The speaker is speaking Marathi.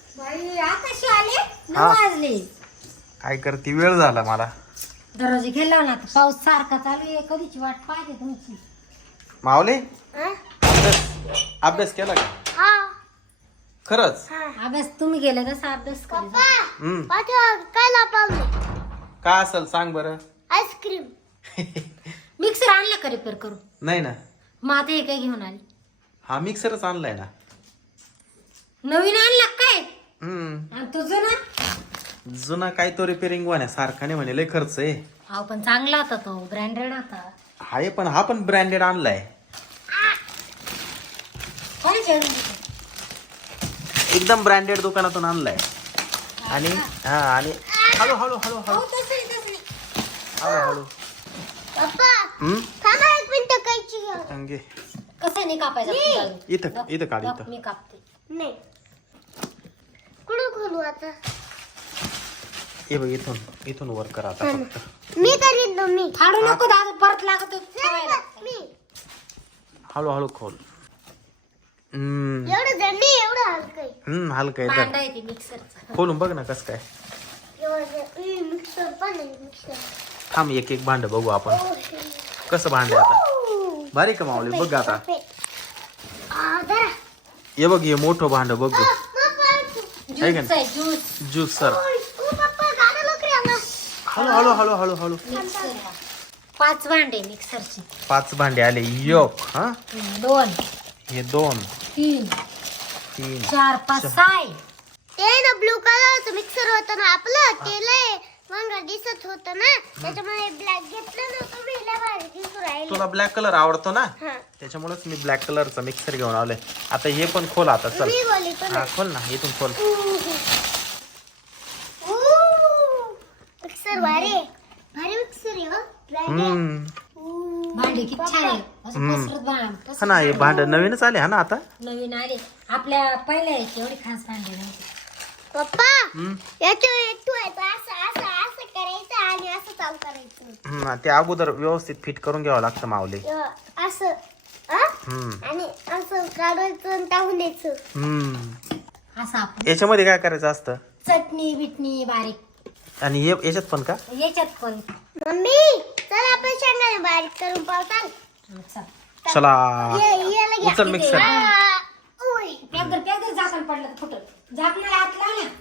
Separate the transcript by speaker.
Speaker 1: बाई आताशी आले 9
Speaker 2: हा.
Speaker 1: वाजले.
Speaker 2: काय करते, वेळ झाला मला.
Speaker 1: दरवाजे गेला ना, पाऊस सारखा चालू आहे, कधीची वाट पाहते तुमची.
Speaker 2: मावले,
Speaker 3: हा?
Speaker 2: अभ्यास केला का
Speaker 3: हा.
Speaker 2: खरंच?
Speaker 1: अभ्यास तुम्ही गेले तसा अभ्यास करा.
Speaker 3: पप्पा पाठवा काय लावले?
Speaker 2: काय असेल सांग बरं.
Speaker 3: आईस्क्रीम.
Speaker 1: मिक्सर आणला का रिपेअर करू?
Speaker 2: नाही ना,
Speaker 1: मग आता हे काय घेऊन आली?
Speaker 2: हा मिक्सरच आणलाय ना.
Speaker 1: नवीन आणला काय?
Speaker 2: हम्म.
Speaker 1: आणि तुझं ना?
Speaker 2: जुना काय तो रिपेअरिंग होण्यासारखा नाही म्हणे, लय खर्च आहे.
Speaker 1: अहो पण चांगला होता तो, ब्रँडेड होता.
Speaker 2: हाय पण हा पण ब्रँडेड आणलाय.
Speaker 1: कोणाच्या?
Speaker 2: एकदम ब्रँडेड दुकानातून आणलाय. आणि हा आणि हळू हळू हळू हळू
Speaker 1: अहो, तसं नाही, तसं नाही.
Speaker 2: हळू हळू.
Speaker 3: पप्पा
Speaker 2: हम्म.
Speaker 3: थांबा 1 मिनिट कायची घ्या.
Speaker 2: अंगे
Speaker 1: कसं नाही कापायचं?
Speaker 2: इथं काढ
Speaker 1: गप,
Speaker 2: इथं.
Speaker 1: मी कापते.
Speaker 3: नाही. कुठं खोलू आता?
Speaker 2: हे बघ, इथून वर कर आता फक्त.
Speaker 3: मी करीन ना मी.
Speaker 1: फाडू नको दादा, परत लागत
Speaker 3: मी.
Speaker 2: हळू खोल.
Speaker 3: एवढं जड नाही, एवढं हलकं आहे.
Speaker 2: हलकं आहे
Speaker 1: भांडा
Speaker 2: तर.
Speaker 1: आहे ते मिक्सरचा.
Speaker 2: खोलून बघ ना कसं काय.
Speaker 3: मिक्सर पण आहे मिक्सर.
Speaker 2: थांब, एक भांड बघू आपण कसं भांड आहे आता. भारी का मावली, बघ आता. हे बघ, हे मोठं भांड बघ. आहे का
Speaker 1: ज्यूस आहे, ज्यूस.
Speaker 2: Juice sir. हळू हळू हळू हळू हळू.
Speaker 1: मिक्सर 5 भांडे मिक्सरची.
Speaker 2: 5 भांडे आले. योग हा
Speaker 1: 2
Speaker 2: हे 2
Speaker 1: 3
Speaker 2: 3
Speaker 1: 4 5 6.
Speaker 3: ते ना ब्लू कलरचं मिक्सर होतं ना आपलं, ते लय मग दिसत होतं ना, त्याच्यामुळे ब्लॅक घेतलं ना, तुम्ही लय भारी दिसू राहिले.
Speaker 2: तुला ब्लॅक कलर आवडतो ना,
Speaker 3: हा.
Speaker 2: त्याच्यामुळेच मी ब्लॅक कलरचा मिक्सर घेऊन आलोय. आता हे पण खोल आता, चल.
Speaker 3: मी बोलली पण
Speaker 2: हा खोल ना, इथून खोल.
Speaker 3: मिक्सर भारी आहे. भारी मिक्सर आहे हो.
Speaker 1: भांडे किती छान आहे, असं पसरत भांड.
Speaker 2: हा ना, हे भांड नवीनच आले हा ना आता.
Speaker 1: नवीन आले. आपल्या पहिल्या याची एवढी खास भांडे नव्हती.
Speaker 3: पप्पा याच्यावर ठेवायचं, असं असं असं करायचं आणि असं चालू करायचं.
Speaker 2: ते अगोदर व्यवस्थित फिट करून घ्यावं लागतं मावले.
Speaker 3: असं आणि असं काढायचं आणि टाकून द्यायचं.
Speaker 1: असं आपण
Speaker 2: याच्यामध्ये काय करायचं असतं?
Speaker 1: चटणी बिटणी बारीक.
Speaker 2: आणि याच्यात पण का?
Speaker 1: याच्यात पण.
Speaker 3: मम्मी चल आपण शेंगदाणे बारीक करून पावसाल.
Speaker 1: चल.
Speaker 2: चला
Speaker 3: याला घ्या.
Speaker 2: उचल मिक्सर.
Speaker 3: ओय.
Speaker 1: पॅक झाकण पडलं तर फुटल. झाकणाला हात लाव ना.